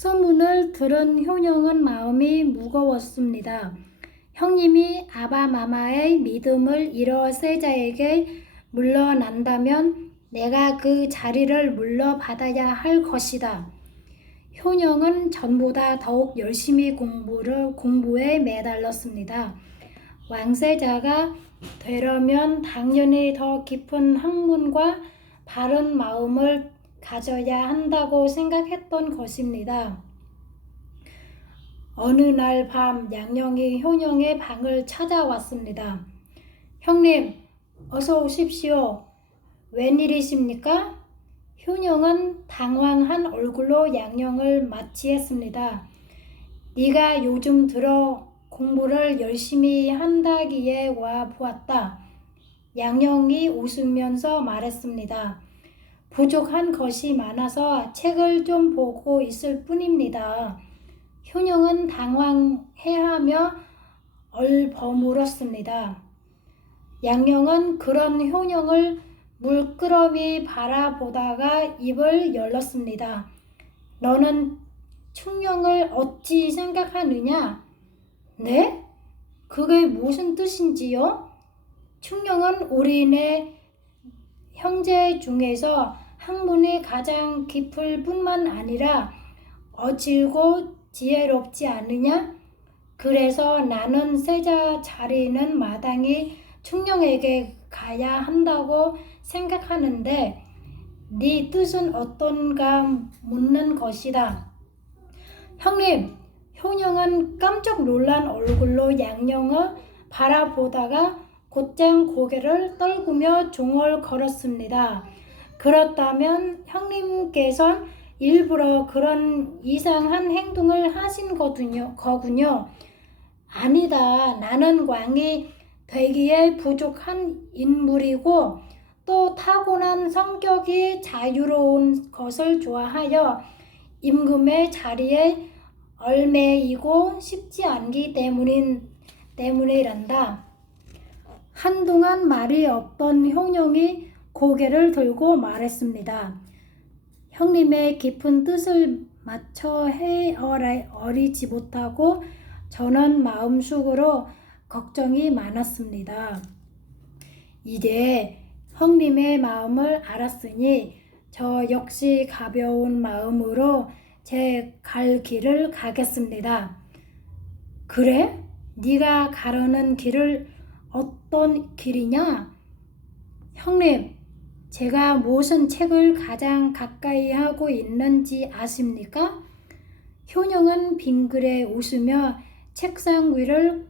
소문을 들은 효령은 마음이 무거웠습니다. 형님이 아바마마의 믿음을 잃어 세자에게 물러난다면 내가 그 자리를 물러받아야 할 것이다. 효령은 전보다 더욱 열심히 공부에 매달렸습니다. 왕세자가 되려면 당연히 더 깊은 학문과 바른 마음을 가져야 한다고 생각했던 것입니다. 어느 날 밤 양령이 효령의 방을 찾아왔습니다. 형님, 어서 오십시오. 웬일이십니까? 효령은 당황한 얼굴로 양령을 맞이했습니다. 네가 요즘 들어 공부를 열심히 한다기에 와 보았다. 양령이 웃으면서 말했습니다. 부족한 것이 많아서 책을 좀 보고 있을 뿐입니다. 효령은 당황해하며 얼버물었습니다. 양령은 그런 효령을 물끄러미 바라보다가 입을 열었습니다. 너는 충령을 어찌 생각하느냐? 네? 그게 무슨 뜻인지요? 충령은 우리네 형제 중에서 학문이 가장 깊을 뿐만 아니라 어질고 지혜롭지 않으냐? 그래서 나는 세자 자리는 마땅히 충령에게 가야 한다고 생각하는데 네 뜻은 어떤가 묻는 것이다. 형님, 효령은 깜짝 놀란 얼굴로 양령을 바라보다가 곧장 고개를 떨구며 중얼거렸습니다. 그렇다면 형님께선 일부러 그런 이상한 행동을 하신 거군요. 아니다. 나는 왕이 되기에 부족한 인물이고 또 타고난 성격이 자유로운 것을 좋아하여 임금의 자리에 얽매이고 싶지 않기 때문이란다. 한동안 말이 없던 효령이 고개를 들고 말했습니다. 형님의 깊은 뜻을 맞춰 헤아리지 못하고 저는 마음속으로 걱정이 많았습니다. 이제 형님의 마음을 알았으니 저 역시 가벼운 마음으로 제 갈 길을 가겠습니다. 그래? 네가 가려는 길을 어떤 길이냐? 형님, 제가 무슨 책을 가장 가까이 하고 있는지 아십니까? 효령은 빙그레 웃으며 책상 위를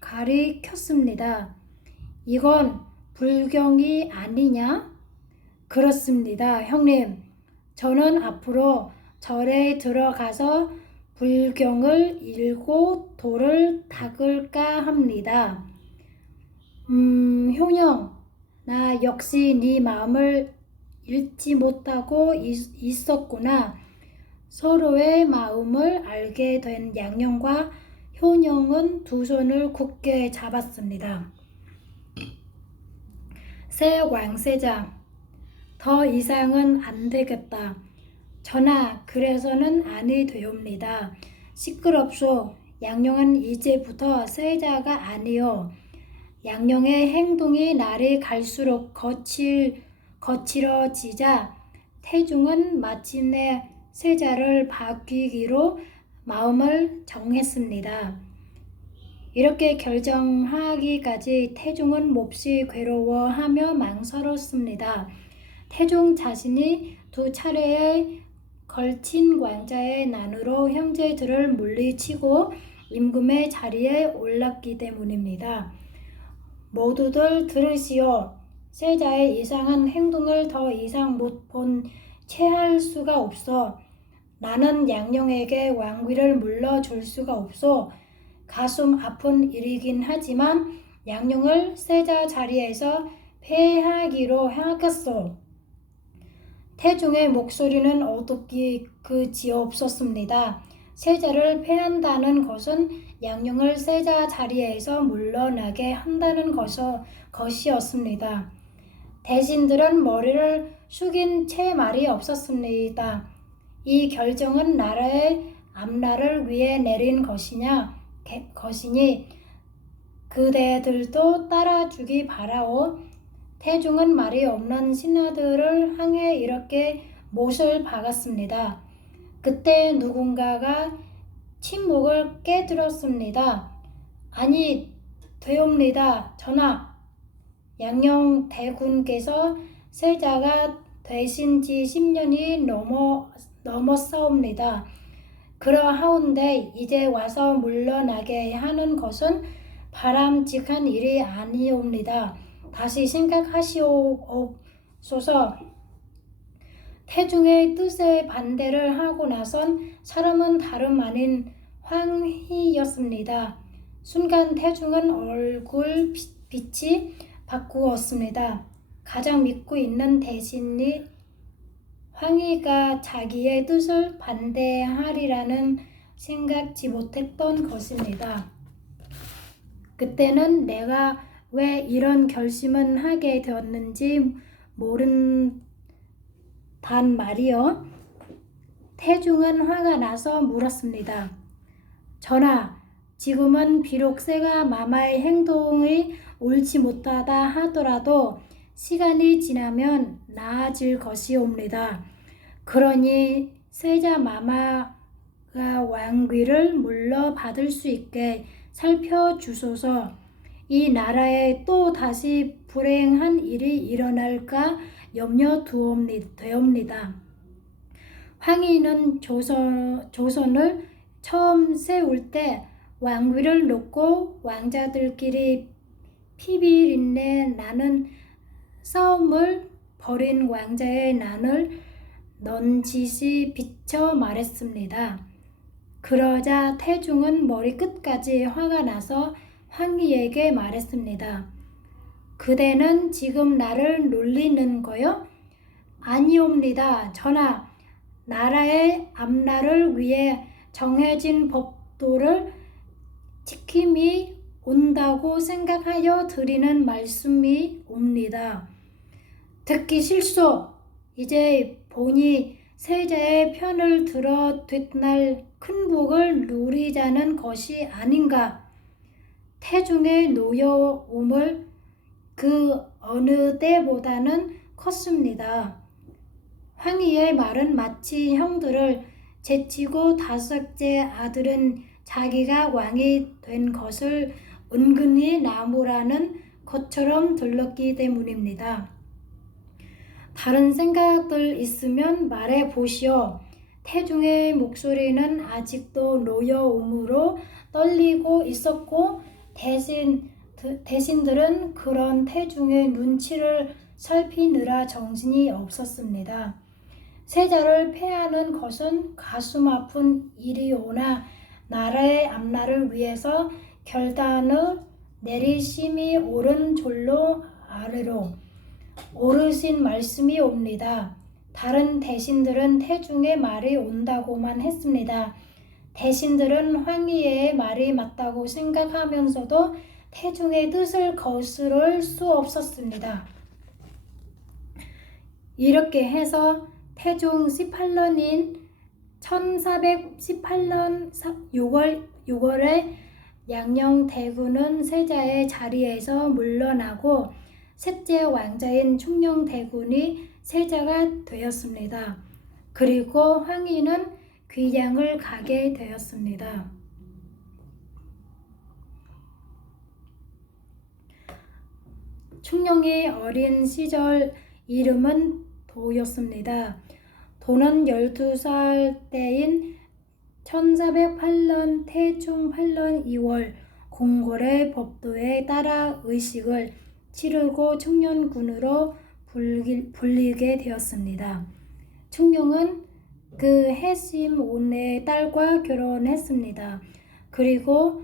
가리켰습니다. 이건 불경이 아니냐? 그렇습니다, 형님. 저는 앞으로 절에 들어가서 불경을 읽고 돌을 닦을까 합니다. 효령, 나 역시 네 마음을 읽지 못하고 있었구나. 서로의 마음을 알게 된 양령과 효령은 두 손을 굳게 잡았습니다. 새 왕세자, 더 이상은 안 되겠다. 전하, 그래서는 아니 되옵니다. 시끄럽소. 양령은 이제부터 세자가 아니요. 양령의 행동이 날이 갈수록 거칠어지자 태중은 마침내 세자를 바뀌기로 마음을 정했습니다. 이렇게 결정하기까지 태중은 몹시 괴로워하며 망설였습니다. 태중 자신이 두 차례에 걸친 왕자의 난으로 형제들을 물리치고 임금의 자리에 올랐기 때문입니다. 모두들 들으시오. 세자의 이상한 행동을 더 이상 못 본 채할 수가 없어. 나는 양령에게 왕위를 물려줄 수가 없어. 가슴 아픈 일이긴 하지만 양령을 세자 자리에서 폐하기로 하겠소. 태중의 목소리는 어둡기 그지없었습니다. 세자를 폐한다는 것은 양령을 세자 자리에서 물러나게 한다는 것이었습니다. 대신들은 머리를 숙인 채 말이 없었습니다. 이 결정은 나라의 앞날을 위해 내린 것이니 그대들도 따라주기 바라오. 태중은 말이 없는 신하들을 향해 이렇게 못을 박았습니다. 그때 누군가가 침묵을 깨뜨렸습니다. 아니, 되옵니다. 전하, 양녕대군께서 세자가 되신 지 10년이 넘었사옵니다. 그러하온데 이제 와서 물러나게 하는 것은 바람직한 일이 아니옵니다. 다시 생각하시옵소서. 태중의 뜻에 반대를 하고 나선 사람은 다름 아닌 황희였습니다. 순간 태중은 얼굴 빛이 바꾸었습니다. 가장 믿고 있는 대신이 황희가 자기의 뜻을 반대하리라는 생각지 못했던 것입니다. 그때는 내가 왜 이런 결심을 하게 되었는지 모른단 말이요. 태중은 화가 나서 물었습니다. 전하, 지금은 비록 세가 마마의 행동이 옳지 못하다 하더라도 시간이 지나면 나아질 것이옵니다. 그러니 세자 마마가 왕위를 물러받을 수 있게 살펴주소서. 이 나라에 또 다시 불행한 일이 일어날까 염려되옵니다. 황희는 조선을 처음 세울 때 왕위를 놓고 왕자들끼리 피비린내 나는 싸움을 벌인 왕자의 난을 넌지시 비춰 말했습니다. 그러자 태중은 머리끝까지 화가 나서 황희에게 말했습니다. 그대는 지금 나를 놀리는 거요? 아니옵니다. 전하, 나라의 앞날을 위해 정해진 법도를 지킴이 온다고 생각하여 드리는 말씀이 옵니다. 듣기 싫소. 이제 보니 세자의 편을 들어 뒷날 큰 복을 누리자는 것이 아닌가. 태중의 노여움을 그 어느 때보다는 컸습니다. 황희의 말은 마치 형들을 제치고 다섯째 아들은 자기가 왕이 된 것을 은근히 나무라는 것처럼 들렸기 때문입니다. 다른 생각들 있으면 말해 보시오. 태중의 목소리는 아직도 노여움으로 떨리고 있었고 대신들은 그런 태중의 눈치를 살피느라 정신이 없었습니다. 세자를 폐하는 것은 가슴 아픈 일이오나 나라의 앞날을 위해서 결단을 내리심이 오른졸로 아래로 오르신 말씀이 옵니다. 다른 대신들은 태중의 말이 온다고만 했습니다. 대신들은 황희의 말이 맞다고 생각하면서도 태중의 뜻을 거스를 수 없었습니다. 이렇게 해서 태종 18년인 1418년 6월에 양녕대군은 세자의 자리에서 물러나고 셋째 왕자인 충녕대군이 세자가 되었습니다. 그리고 황희는 귀양을 가게 되었습니다. 충녕의 어린 시절 이름은 도였습니다. 도는 12살 때인 1408년 태충 8년 2월 공궐의 법도에 따라 의식을 치르고 충녕군으로 불리게 되었습니다. 충녕은 그 해심 온의 딸과 결혼했습니다. 그리고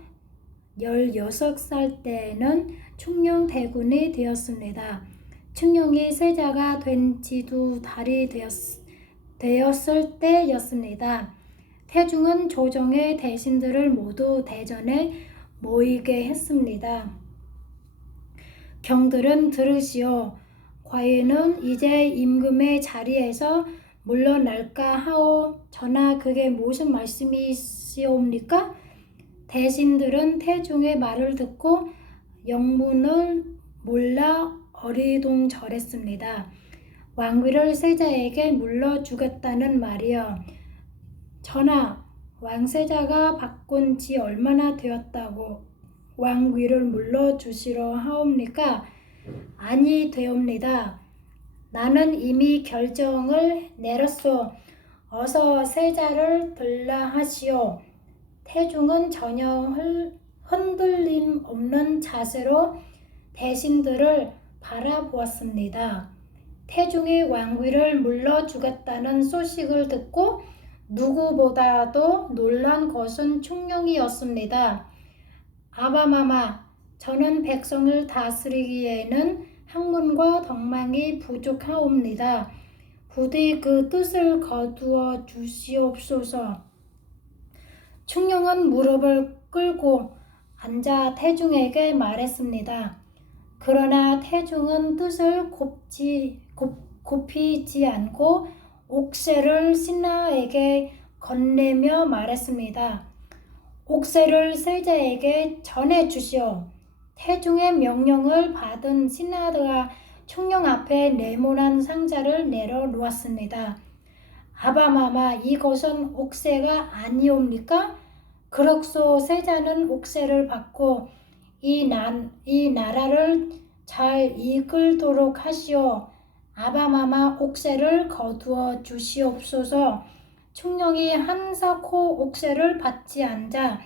16살 때에는 충녕대군이 되었습니다. 충녕이 세자가 된 지 2달이 되었을 때였습니다. 태중은 조정의 대신들을 모두 대전에 모이게 했습니다. 경들은 들으시오. 과인은 이제 임금의 자리에서 물러날까 하오. 전하, 그게 무슨 말씀이시옵니까? 대신들은 태중의 말을 듣고 영문을 몰라 어리둥절했습니다. 왕위를 세자에게 물려주겠다는 말이요. 전하, 왕세자가 바꾼 지 얼마나 되었다고 왕위를 물려주시려 하옵니까? 아니 되옵니다. 나는 이미 결정을 내렸소. 어서 세자를 들라 하시오. 태중은 전혀 흔들림 없는 자세로 대신들을 바라보았습니다. 태중이 왕위를 물려주겠다는 소식을 듣고 누구보다도 놀란 것은 충령이었습니다. 아바마마, 저는 백성을 다스리기에는 학문과 덕망이 부족하옵니다. 부디 그 뜻을 거두어 주시옵소서. 충령은 무릎을 꿇고 앉아 태중에게 말했습니다. 그러나 태중은 뜻을 굽히지 않고 옥새를 신하에게 건네며 말했습니다. 옥새를 세자에게 전해 주시오. 태중의 명령을 받은 신하가 충령 앞에 네모난 상자를 내려놓았습니다. 아바마마, 이것은 옥새가 아니옵니까? 그럭소 세자는 옥새를 받고 이 나라를 잘 이끌도록 하시오. 아바마마, 옥새를 거두어 주시옵소서. 충령이 한사코 옥새를 받지 않자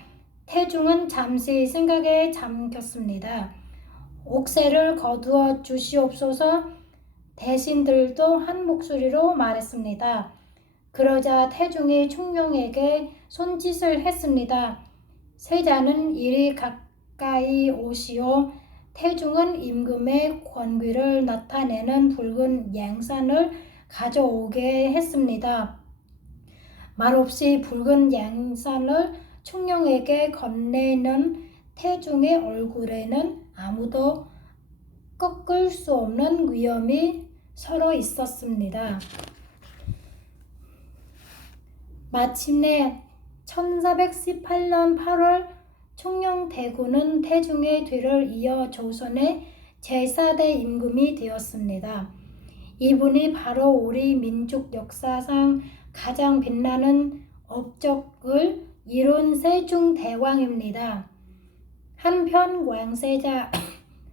태중은 잠시 생각에 잠겼습니다. 옥새를 거두어 주시옵소서. 대신들도 한 목소리로 말했습니다. 그러자 태중이 충령에게 손짓을 했습니다. 세자는 이리 가까이 오시오. 태중은 임금의 권위를 나타내는 붉은 양산을 가져오게 했습니다. 말없이 붉은 양산을 충령에게 건네는 태중의 얼굴에는 아무도 꺾을 수 없는 위험이 서려 있었습니다. 마침내 1418년 8월 충령 대구는 태중의 뒤를 이어 조선의 제4대 임금이 되었습니다. 이분이 바로 우리 민족 역사상 가장 빛나는 업적을 이룬 세종대왕입니다. 한편 왕세자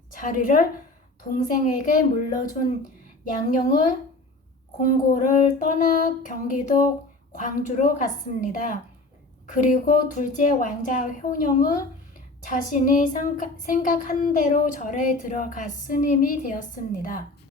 자리를 동생에게 물려준 양녕은 공고를 떠나 경기도 광주로 갔습니다. 그리고 둘째 왕자 효령은 자신이 생각한 대로 절에 들어가 스님이 되었습니다.